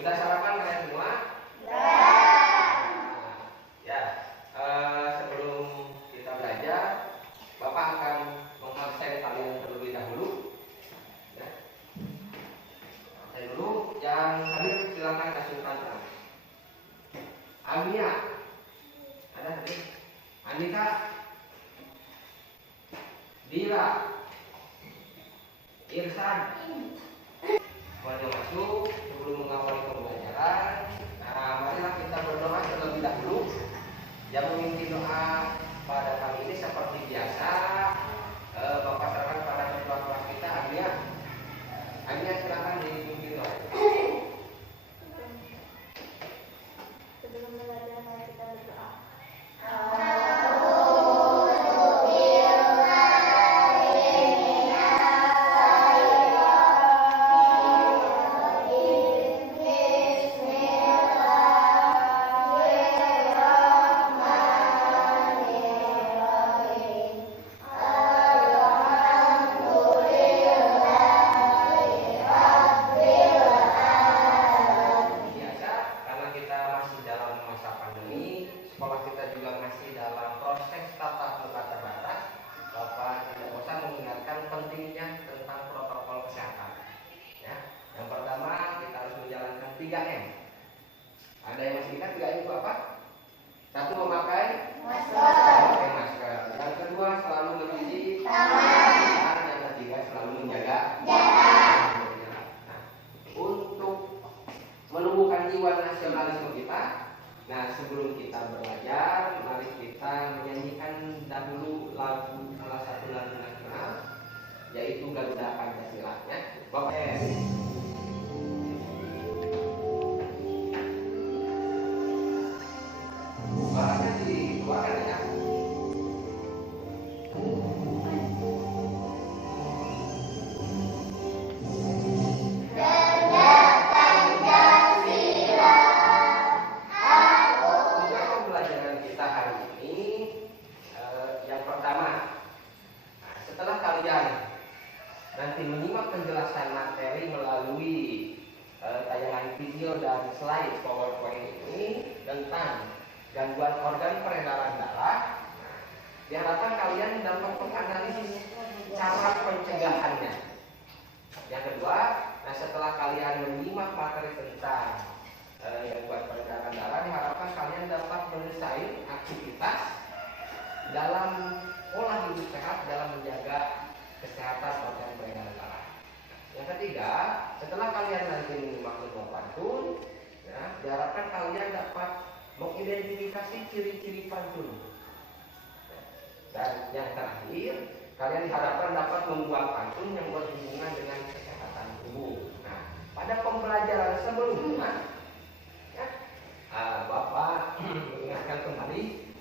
Sudah sarapan kalian semua? Ya, sebelum kita belajar, Bapak akan mengabsen kalian terlebih dahulu. Ya. Saya dulu, yang hadir silakan kasih tangan. Amia, ada hadir? Anika, Dira, Irsan, mari masuk sebelum mengawali pembelajaran. Nah, marilah kita berdoa terlebih dahulu. Yang memimpin doa pada kali ini seperti biasa, Bapak serahkan pada ketua kelas kita, Amia. Amia silakan dipimpin doa. Sebelum belajar mari kita berdoa. Ada yang masih ingat 3M itu apa? Satu, memakai masker. Yang kedua, selalu mencuci tangan. Yang ketiga, selalu menjaga jarak. Nah, untuk menumbuhkan jiwa nasionalisme kita, nah sebelum kita belajar, mari kita menyanyikan dahulu lagu, salah satu lagu nasional, yaitu Garuda Pancasila. Ya, Bapak. Suaranya dikeluarkan ya. Tugas pembelajaran kita hari ini yang pertama, setelah kalian nanti menyimak penjelasan materi melalui tayangan video dan slide PowerPoint ini tentang gangguan organ peredaran darah, diharapkan kalian dapat menganalisis cara pencegahannya. Yang kedua, nah setelah kalian menyimak materi tentang gangguan peredaran darah, diharapkan kalian dapat mendesain aktivitas dalam pola hidup sehat dalam menjaga kesehatan organ peredaran darah. Yang ketiga, setelah kalian nanti menyimak ilmu pantun, ya, diharapkan kalian dapat mengidentifikasi ciri-ciri pantun. Dan yang terakhir, kalian diharapkan dapat membuat pantun yang berhubungan dengan kesehatan tubuh. Nah, pada pembelajaran sebelumnya, ya, Bapak mengingatkan kembali,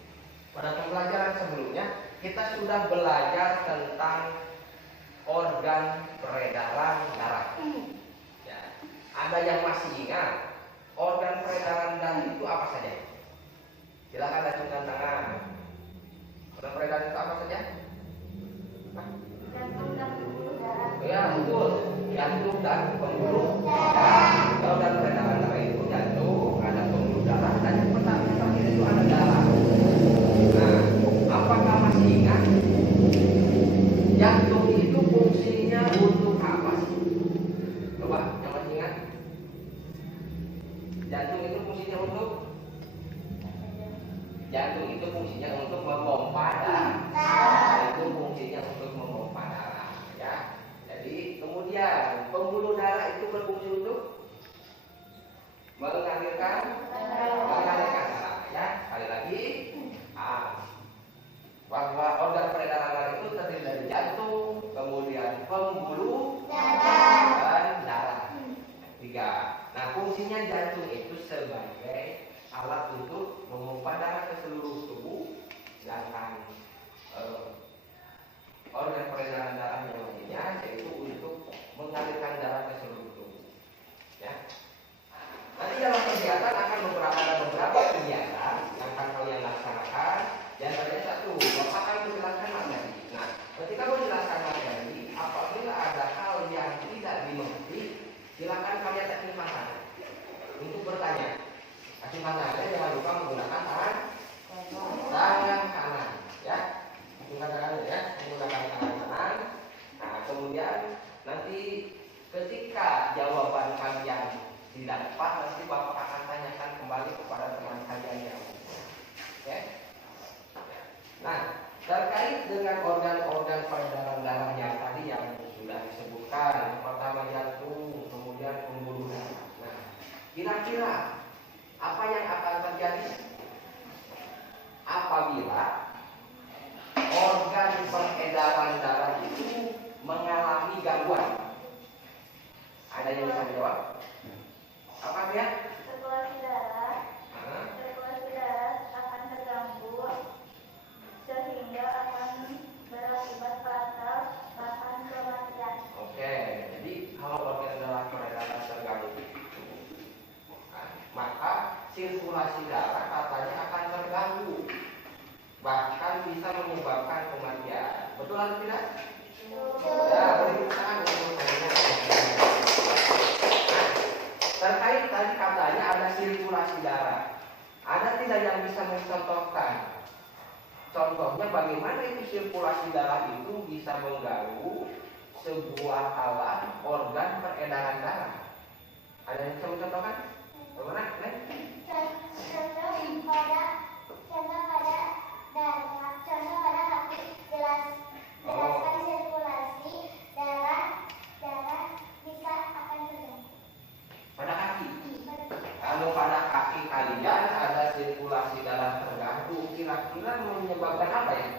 pada pembelajaran sebelumnya kita sudah belajar tentang organ peredaran darah. Ya, ada yang masih ingat organ peredaran darah itu apa saja? Silakan acungkan tangan. Organ peredaran itu apa saja? Jantung dan pembuluh darah. Ya betul, jantung dan pembuluh darah. Organ peredaran darah itu jantung, ada pembuluh darah, dan yang terakhir itu ada darah. Nah, apakah masih ingat? Jantung itu fungsinya untuk apa sih? Coba, yang masih ingat? Jantung itu fungsinya untuk memompa darah. Itu fungsinya untuk memompa darah, ya. Jadi kemudian pembuluh darah itu berfungsi untuk mengalirkan darah, ya. Sekali lagi, bahwa organ peredaran darah itu terdiri dari jantung, kemudian pembuluh dan darah. 3. Nah, fungsinya jantung itu sebagai alat untuk memompa darah ke seluruh tubuh, sedangkan organ peredaran darah yang lainnya yaitu untuk mengalirkan darah ke seluruh tubuh. Ya. Nanti dalam kegiatan akan ada beberapa kegiatan yang akan kalian laksanakan. Yang tadinya satu, Bapak akan menjelaskan materi. Nah, ketika menjelaskan materi, apabila ada hal yang tidak dimengerti, silakan kalian teknik tangan. Acungkan tangannya, jangan lupa menggunakan tangan kanan, ya. Acungkan tangannya ya, menggunakan tangan kanan. Nah, kemudian nanti ketika jawaban kalian tidak tepat, nanti Bapak akan tanyakan kembali kepada teman kalian yang oke. Nah, terkait dengan organ-organ peredaran darah yang tadi yang sudah disebutkan, pertama jantung, kemudian pembuluh darah. Nah, kira-kira apa yang akan terjadi apabila organ peredaran darah itu mengalami gangguan? Ada yang bisa menjawab? Apa dia? Sirkulasi darah akan terganggu sehingga akan berakibat fatal bahkan kematian. Oke, jadi kalau organ darah peredaran terganggu, maka sirkulasi darah katanya akan terganggu, bahkan bisa menyebabkan kematian. Betul atau tidak? Ya, beri tangan untuk saya. Terkait tadi katanya ada sirkulasi darah. Ada tidak yang bisa mencontohkan? Contohnya bagaimana itu sirkulasi darah itu bisa mengganggu sebuah alat organ peredaran darah? Ada yang bisa mencontohkan? Bagaimana? Contoh pada kaki jelaskan sirkulasi darah bisa akan terganggu. Pada kaki. Kalau pada kaki kalian ada sirkulasi darah terganggu, kira-kira menyebabkan apa ya?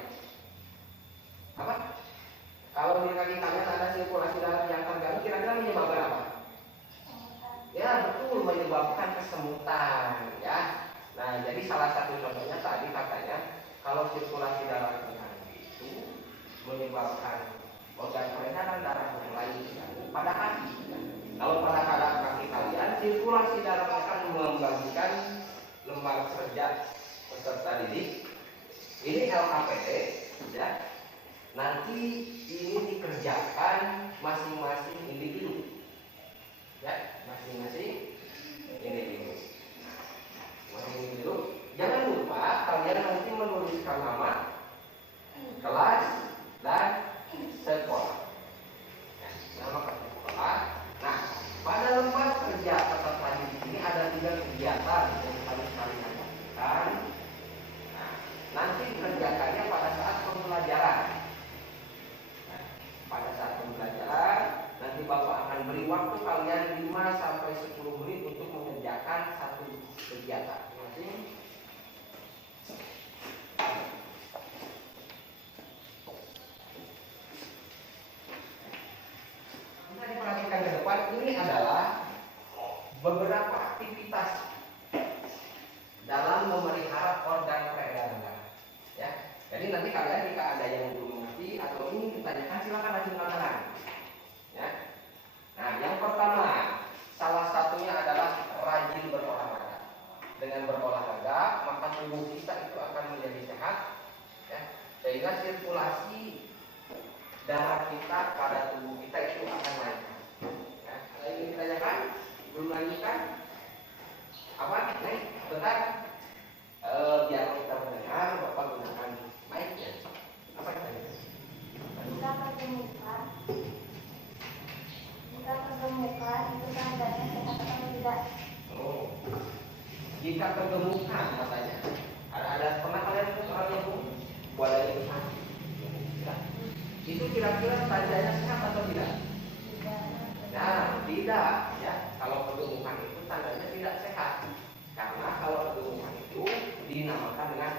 Apa? Kalau di kaki kalian ada sirkulasi darah yang terganggu, kira-kira menyebabkan apa? Ya betul, menyebabkan kesemutan, ya. Nah, jadi salah satu contohnya tadi katanya kalau sirkulasi darah terganggu itu menyebabkan organ peredaran darah yang lain terganggu pada kaki. Ya. Kalau pada kaki kalian sirkulasi darah akan membagikan lembar kerja peserta didik. Ini LKPD, ya. Nanti ini dikerjakan masing-masing individu. Ya, masing-masing individu. Jangan lupa kalian nanti menuliskan nama, kelas, dan sekolah. Ya, nama sekolah. Nah, pada lembar kerja peserta didik ini ada 3 kegiatan yang harus kalian lakukan. Nah, nanti dikerjakannya pada saat pembelajaran. Nah, pada saat pembelajaran nanti Bapak akan beri waktu kalian 5 sampai 10 menit untuk mengerjakan satu kegiatan. Bisa diperhatikan ke depan, ini adalah beberapa aktivitas dalam memelihara organ peredaran darah. Ya, jadi nanti kalian jika ada yang belum mengerti atau ingin ditanyakan, silakan acungkan tangan. Ya. Nah, yang pertama, salah satunya adalah rajin berolahraga. Dengan berolahraga, maka tubuh kita itu akan menjadi sehat, ya, sehingga sirkulasi darah kita pada tubuh kita itu akan lancar. Ya. Ada yang ditanyakan? Belum lanjutkan? Apa? Nih, bentar. Biar kita mendengar, Bapak gunakan mic ya. Apa yang Jika kegemukan itu tandanya sehat atau tidak? Oh, jika kegemukan katanya. Ada pernah kalian soal yang badannya besar? Itu kira-kira tandanya sehat atau tidak? Nah, tidak ya. Kalau kegemukan itu tandanya tidak sehat. Karena kalau kegemukan itu dinamakan dengan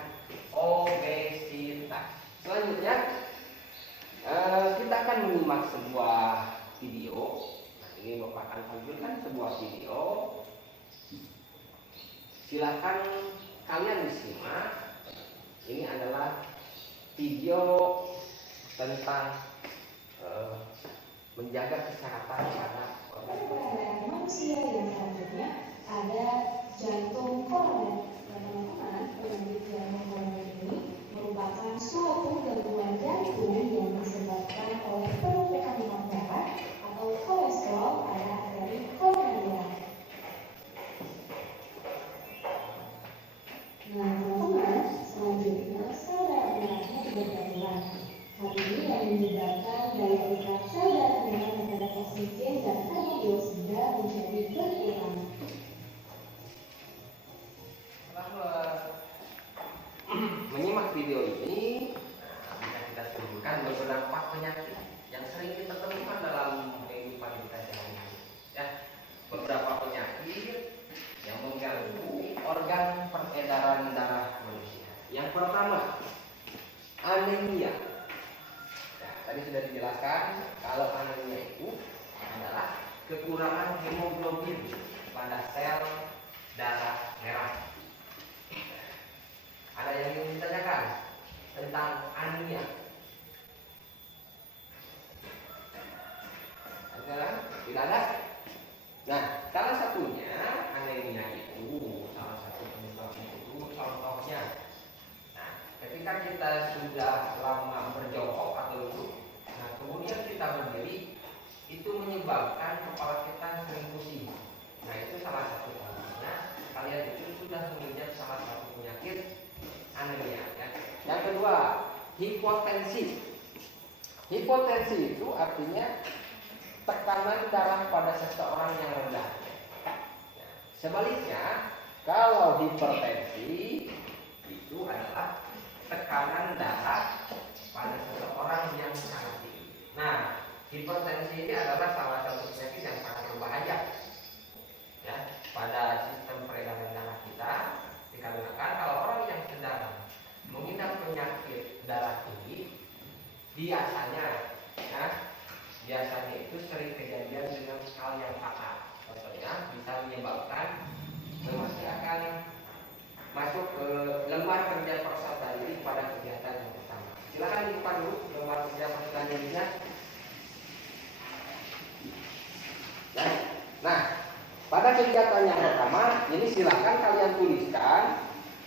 obesitas. Selanjutnya kita akan menyimak sebuah video. Nah, ini Bapak akan tampilkan sebuah video. Silakan kalian disimak. Ini adalah video tentang menjaga kesehatan pada pada manusia yang selanjutnya ada jantung koroner. Teman-teman, penyakit jantung koroner ini merupakan suatu gangguan jantung yang disebabkan oleh penumpukan lemak darah atau kolesterol pada arteri koroner. pertama, anemia. Nah, tadi sudah dijelaskan kalau anemia itu adalah kekurangan hemoglobin pada sel darah merah. Ada yang ingin ditanyakan tentang anemia? Tidak ada. Nah, salah satunya anemia itu, salah satu penyebabnya itu contohnya. Nah, ketika kita sudah lama berjongkok atau duduk, nah kemudian kita berdiri, itu menyebabkan kepala kita sering pusing. Nah, itu salah satu contohnya. Kalian itu sudah mengidap salah satu penyakit anemia. Ya. Yang kedua, hipotensi. Hipotensi itu artinya tekanan darah pada seseorang yang rendah. Sebaliknya, kalau hipertensi itu adalah tekanan darah pada seseorang yang sangat tinggi. Nah, hipertensi ini adalah salah satu penyakit yang sangat berbahaya ya pada sistem peredaran darah kita, dikarenakan kalau orang yang sedang mengidap penyakit darah tinggi biasanya itu sering kejadian dengan hal yang fatal. Contohnya bisa menyebabkan masih akan masuk ke lembar kerja persatuan diri pada kegiatan yang pertama. Silakan dibuka dulu lembar kerja persatuan dirinya. Nah, pada kegiatan yang pertama ini silakan kalian tuliskan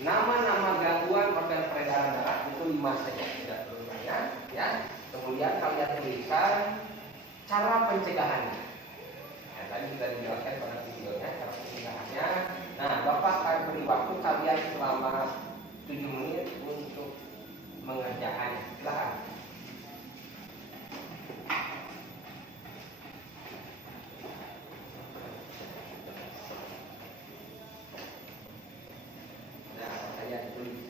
nama-nama gangguan organ peredaran darah, itu 5 saja, tidak perlu banyak ya. Kemudian kalian tuliskan cara pencegahannya. Nah, tadi sudah dijelaskan pada videonya cara pencegahannya. Nah, Bapak akan beri waktu kalian selama 7 menit untuk mengerjakannya. Silakan. Nah, saya tulis.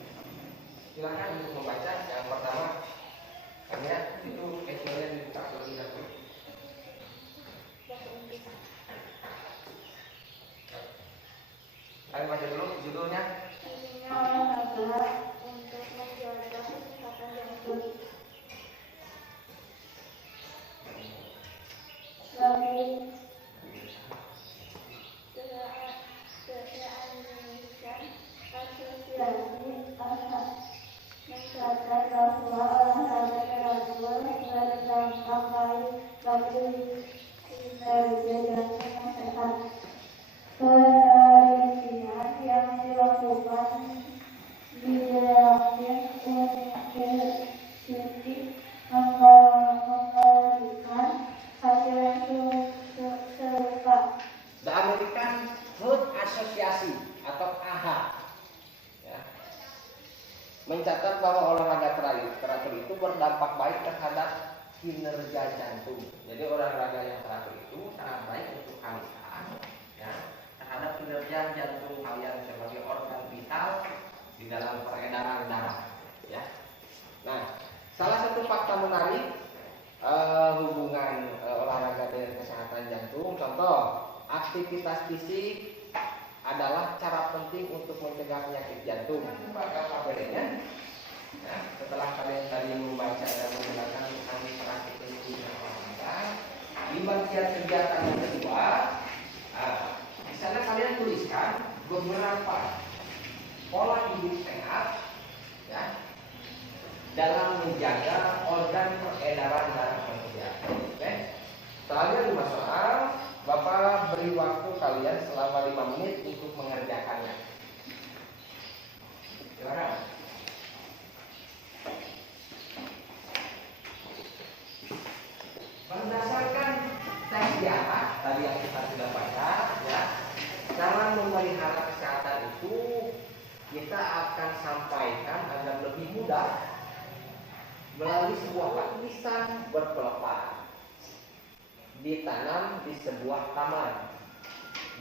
Silakan untuk membaca. Yang pertama, karena itu esnya dibuka terlebih dahulu. Kalian baca dulu judulnya. Olahraga untuk menjaga kesehatan jantung. Lalu seandainya asosiasi mencatat bahwa olahraga teratur berdampak baik bagi kinerja jantung yang sehat. Penelitian yang dilakukan di Belanda University memberikan hasil yang serupa. The American Heart Association atau AHA ya, mencatat bahwa olahraga teratur itu berdampak baik terhadap kinerja jantung. Jadi olahraga yang teratur itu sangat baik untuk kalian ya, terhadap kinerja jantung kalian sebagai organ vital di dalam peredaran darah ya. Nah, salah satu fakta menarik hubungan olahraga dengan kesehatan jantung, contoh aktivitas fisik adalah cara penting untuk mencegah penyakit jantung. Maka KBD-nya nah, setelah kalian tadi membaca dan menggunakan strategi pentingnya olahraga, di bagian kegiatan yang kedua, di sana kalian tuliskan beberapa pola hidup sehat ya, dalam menjaga organ peredaran darah manusia. Oke. Selanjutnya 5 soal, Bapak beri waktu kalian selama 5 menit untuk mengerjakannya. Silakan. Berdasarkan tes darah tadi yang kita sudah baca ya, cara memelihara kesehatan itu kita akan sampaikan agar lebih mudah melalui sebuah lapisan berpelepah ditanam di sebuah taman.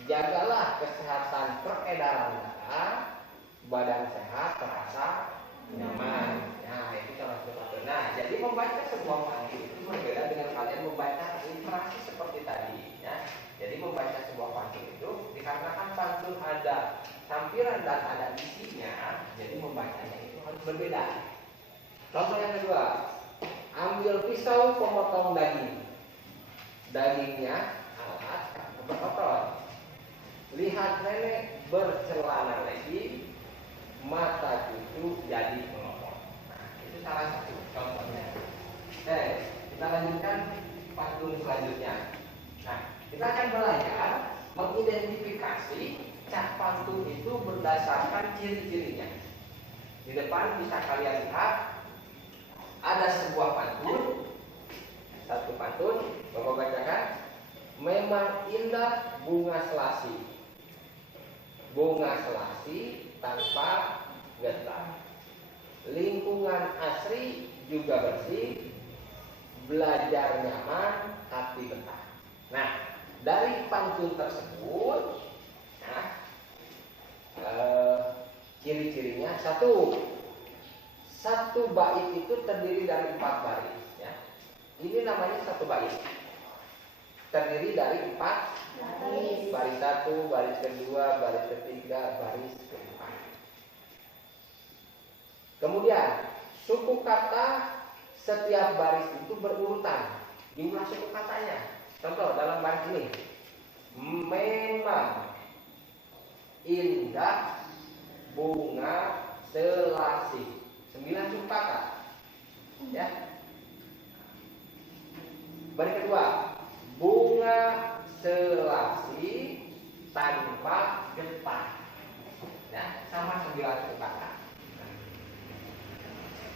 Jagalah kesehatan peredaran darah, badan sehat terasa nyaman. Nah, itu salah satu. Nah, jadi membaca sebuah panggil itu berbeda dengan kalian membaca literasi seperti tadi ya. Jadi membaca sebuah pantun itu dikarenakan pantun ada sampiran dan ada isinya, jadi membacanya itu harus berbeda. Contoh yang kedua, ambil pisau pemotong daging. Dagingnya alat berkotor. Lihat nenek bercelana lagi, mata cucu jadi melopot. Nah, itu salah satu contohnya. Oke, kita lanjutkan pantun selanjutnya. Nah, kita akan belajar mengidentifikasi cak pantun itu berdasarkan ciri-cirinya. Di depan bisa kalian lihat ada sebuah pantun, satu pantun, Bapak bacakan. Memang indah bunga selasi, bunga selasi tanpa getah. Lingkungan asri juga bersih, belajar nyaman, hati betah. Nah, dari pantun tersebut, nah, ciri-cirinya satu bait itu terdiri dari 4 baris. Ya. Ini namanya satu bait. Terdiri dari 4 baris. Baris 1, baris kedua, baris ketiga, baris keempat. Kemudian suku kata setiap baris itu berurutan jumlah suku katanya. Contoh dalam baris ini, memang indah bunga selasi, 9 suku kata. Ya. Baris kedua, bunga selasi tanpa getah. Ya, sama 9 suku kata.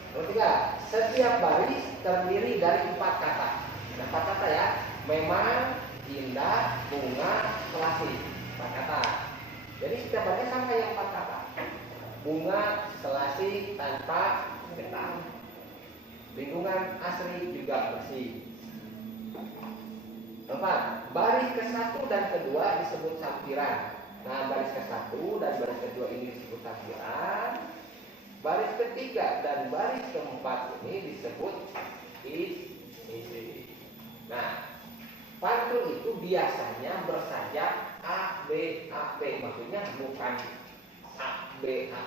Ketiga, setiap baris terdiri dari 4 kata. 4 kata ya. Memang, indah, bunga, selasi. 4 kata. Jadi setiap baris sama yang 4 kata. Bunga, selasi tanpa getah. Lingkungan asri juga bersih. 4. Baris ke-1 dan kedua disebut sampiran. Nah, baris ke-1 dan baris kedua ini disebut sampiran. Baris ketiga dan baris keempat ini disebut isi. Nah, pantun itu biasanya bersajak A, B, maksudnya bukan A, B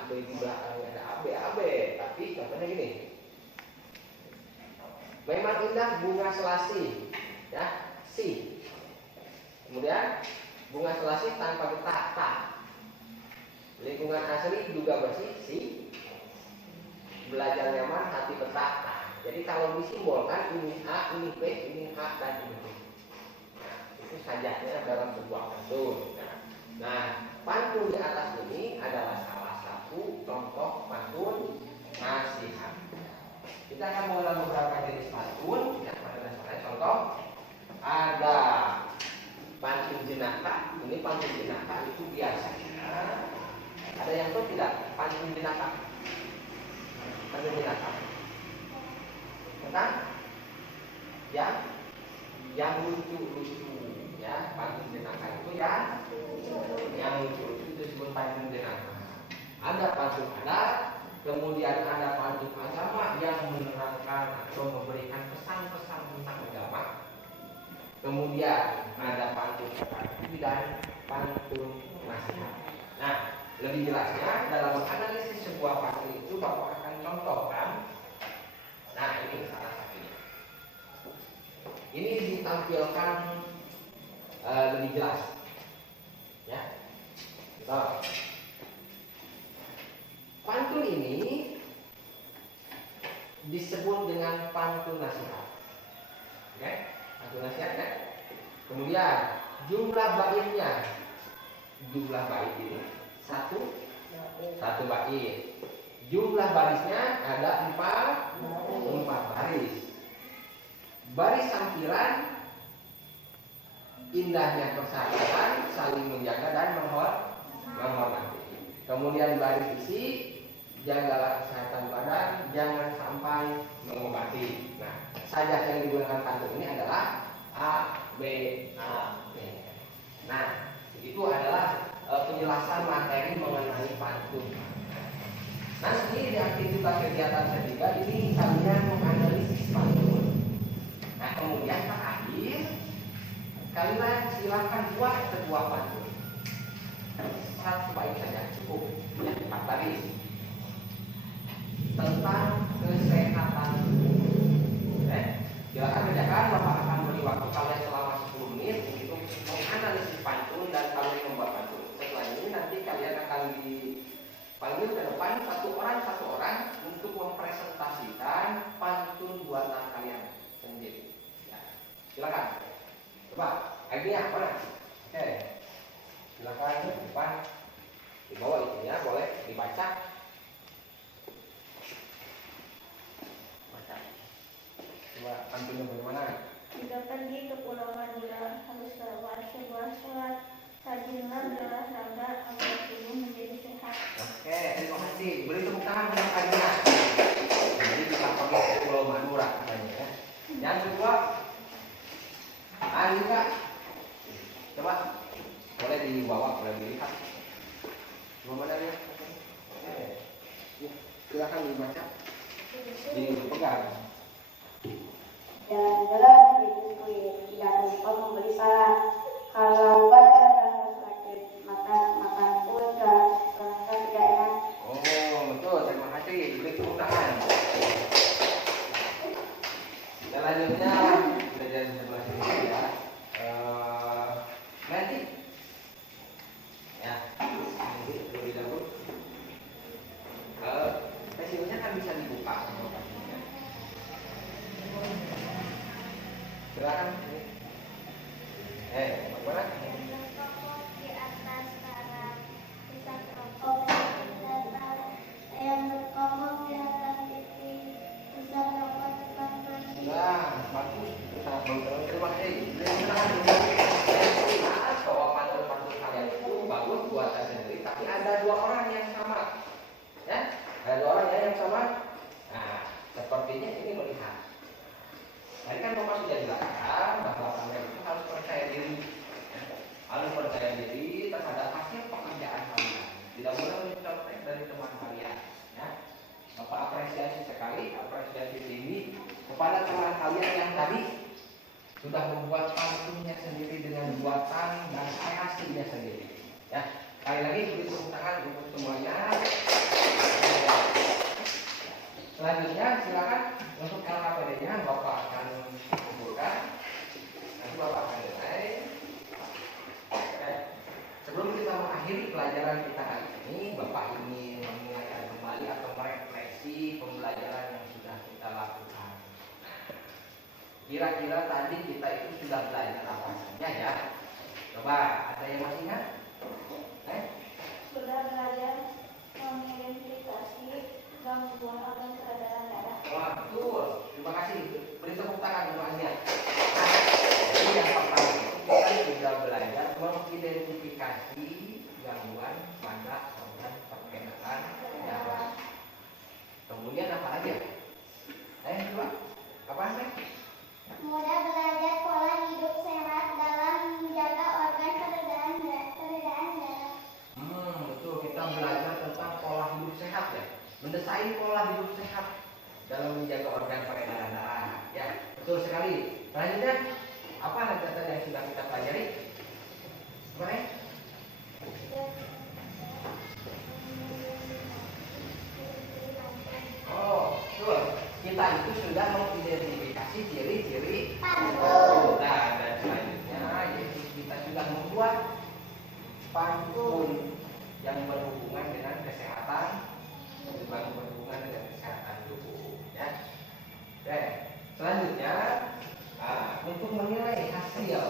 di belakangnya ada A, B, tapi contohnya gini. Memang indah bunga selasi, ya, si. Kemudian bunga selasi tanpa getah, ta. Lingkungan asri juga bersih, si. Belajar nyaman, hati betah, ta. Jadi kalau disimbolkan ini A, ini B, ini A, dan ini B. Nah, itu sajaknya dalam sebuah pantun. Nah, pantun di atas ini adalah salah satu contoh pantun nasihat. Kita akan mengenal beberapa jenis pantun. Yang pada dasarnya contoh ada pantun jenaka. Ini pantun jenaka itu biasanya ada yang tahu tidak pantun jenaka? Pantun jenaka tentang yang lucu-lucu, ya. Pantun jenaka itu ya yang lucu itu disebut pantun jenaka. Ada pantun adat, kemudian ada pantun agama yang menerangkan atau memberikan pesan-pesan tentang agama. Kemudian ada pantun terapi dan pantun nasihat. Nah, lebih jelasnya dalam menganalisis sebuah pantun itu Bapak akan contohkan. Nah, ini salah satunya. Ini ditampilkan lebih jelas, ya. Pantun ini disebut dengan pantun nasihat. Oke, pantun nasihat ya. Kemudian jumlah baitnya, jumlah bait ini satu bait. Jumlah barisnya ada 4 baris. Baris sampiran, indahnya persahabatan, saling menjaga dan menghormati. Kemudian baris isi, jagalah kesehatan badan, jangan sampai mengobati. Nah, sajak yang digunakan pantun ini adalah A, B. Nah, itu adalah penjelasan materi mengenai pantun. Nanti di aktivitas kegiatan ketiga ini kalian menganalisis pantun. Nah, kemudian terakhir kalian silakan buat sebuah pantun. Satu baik saja cukup, ya 4 baris tentang kesehatan. Silakan kerjakan, Bapak akan beri waktu kalian selama 10 menit untuk menganalisis pantun dan kalian membuat pantun. Setelah ini nanti kalian akan dipanggil ke depan satu orang untuk mempresentasikan pantun buatan kalian sendiri. Ya. Silakan. Coba, idenya mana? Oke. Silakan ke depan. Di bawah itunya boleh dibaca. Coba pantunnya bagaimana? Jika pergi ke Pulau Madura harus bawa sebuah surat. Rajinlah berolah raga agar tubuh menjadi sehat. Oke, terima kasih. Beri tepuk tangan untuk kalian. Jadi kita pergi ke Pulau Madura katanya ya. Yang kedua, juga coba boleh dibawa, boleh dilihat. Bagaimana ya? Silakan dibaca, dipegang. Jalan-jalan di biskuit, jangan lupa membeli salah. Kalau badan harus sakit, makan pun terasa tidak enak. Oh, betul. Terima kasih. Beri tepuk tangan. Selanjutnya belajar sebelah sini ya. Nanti ya, nanti terlebih dahulu. Pensilnya kan bisa dibuka. Silakan. Bagaimana? Di atas karang, bisa rokok di dasar. Ayam berkokok di atas pipi, bisa rokok cepat mati. Nah, bagus. Sangat bagus. Terima kasih. Maaf bahwa pantun-pantun kalian itu bagus buat saya sendiri, tapi ada 2 orang yang sama. Ya, ada 2 orang yang sama. Nah, sepertinya ini melihat. Tadi kan Bapak sudah jelaskan bahwa kalian itu harus percaya diri, ya. Harus percaya diri terhadap hasil pekerjaan kalian. Tidak boleh mencontek dari teman kalian. Ya. Bapak apresiasi sekali, apresiasi tinggi kepada teman kalian yang tadi sudah membuat pantunnya sendiri dengan buatan dan kreasinya sendiri. Ya, sekali lagi beri tepuk tangan untuk semuanya. Selanjutnya silakan untuk LKPD-nya Bapak akan kumpulkan. Nanti Bapak akan nilai. Sebelum kita mengakhiri pelajaran kita hari ini, Bapak ingin mengingatkan kembali atau merefleksi pembelajaran yang sudah kita lakukan. Kira-kira tadi kita itu sudah belajar apa saja ya? Coba, ada yang masih ingat? Sudah belajar mengidentifikasi gangguan organ peredaran darah. Wah, betul. Terima kasih. Beri tepuk tangan untuk Asia. Jadi yang pertama kita sudah belajar mengidentifikasi gangguan pada organ peredaran darah. Kemudian apa aja? Coba. Apa sih? Mudah belajar pola hidup sehat dalam menjaga organ peredaran darah. Betul. Kita belajar tentang pola hidup sehat ya. Mendesain pola hidup sehat dalam menjaga organ peredaran darah. Ya, betul sekali. Selanjutnya, apa data yang sudah kita pelajari? Kemarin? Oh, betul. Kita itu sudah mengidentifikasi ciri-ciri pantun. Nah, dan selanjutnya yaitu kita sudah membuat pantun yang berhubungan dengan kesehatan, berhubungan dengan kesehatan tubuh. Ya. Oke. Selanjutnya, untuk menilai hasil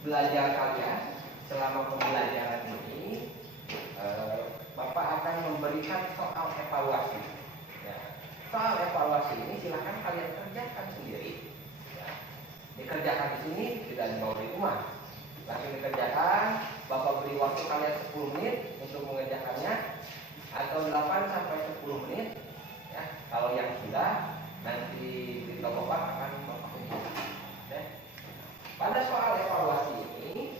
belajar kalian selama pembelajaran ini, Bapak akan memberikan soal evaluasi. Ya. Soal evaluasi ini silakan kalian kerjakan sendiri. Ya. Dikerjakan di sini, tidak dibawa di rumah. Langsung dikerjakan, Bapak beri waktu kalian 10 menit untuk mengerjakannya, atau 8 sampai 10 menit. Ya. Kalau yang sudah, nanti beritahu Bapak akan Bapak kumpulkan. Ya. Pada soal evaluasi ini,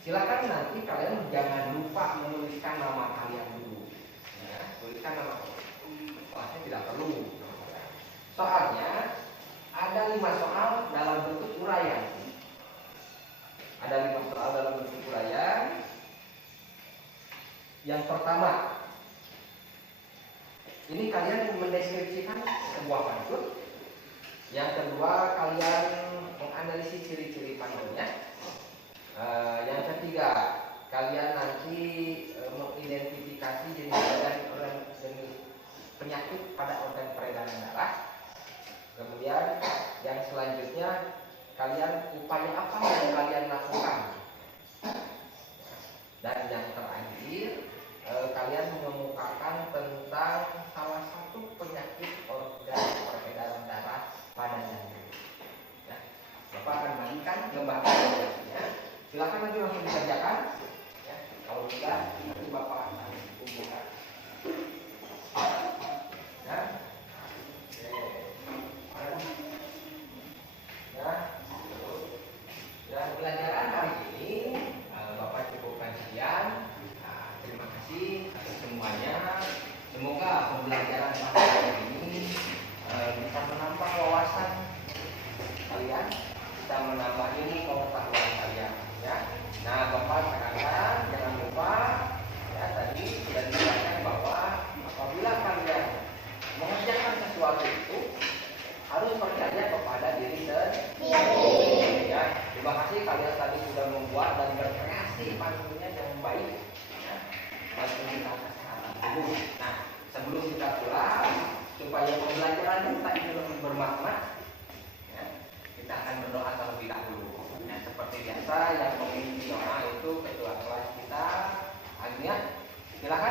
silakan nanti kalian jangan lupa menuliskan nama kalian dulu. Ya, tuliskan nama kalian. Soalnya tidak perlu. Soalnya ada 5 soal dalam bentuk uraian. Ada 5 soal dalam bentuk uraian. Yang pertama, ini kalian mendeskripsikan sebuah pantun. Yang kedua, kalian menganalisis ciri-ciri pantunnya. Yang ketiga, kalian nanti mengidentifikasi jenis penyakit pada organ peredaran darah. Kemudian yang selanjutnya, kalian upaya apa yang kalian lakukan. Dan yang terakhir, kalian mengemukakan tentang salah satu penyakit organ peredaran darah pada jantung. Ya, Bapak akan bagikan lembar tugasnya. Silakan nanti langsung dikerjakan. Ya, kalau tidak, nanti Bapak akan kumpulkan. Ya. Ya, pelajaran hari ini Bapak cukupkan sekian. Terima kasih atas semuanya. Semoga pembelajaran pada hari ini bisa menambah wawasan kalian, bisa menambah ini pengetahuan kalian. Ya. Nah, Bapak sekarang jangan lupa ya tadi sudah dijelaskan bahwa apabila kalian mengerjakan sesuatu itu harus percaya kepada diri sendiri. Ya, terima kasih kalian tadi sudah membuat dan berkreasi pantunnya yang baik. Ya, pantun kita sekarang dulu. Nah, sebelum kita pulang supaya pembelajaran kita ini lebih bermakna, ya, kita akan berdoa terlebih dahulu. Ya, seperti biasa yang memimpin doa itu ketua kelas kita, Agnia. Silakan.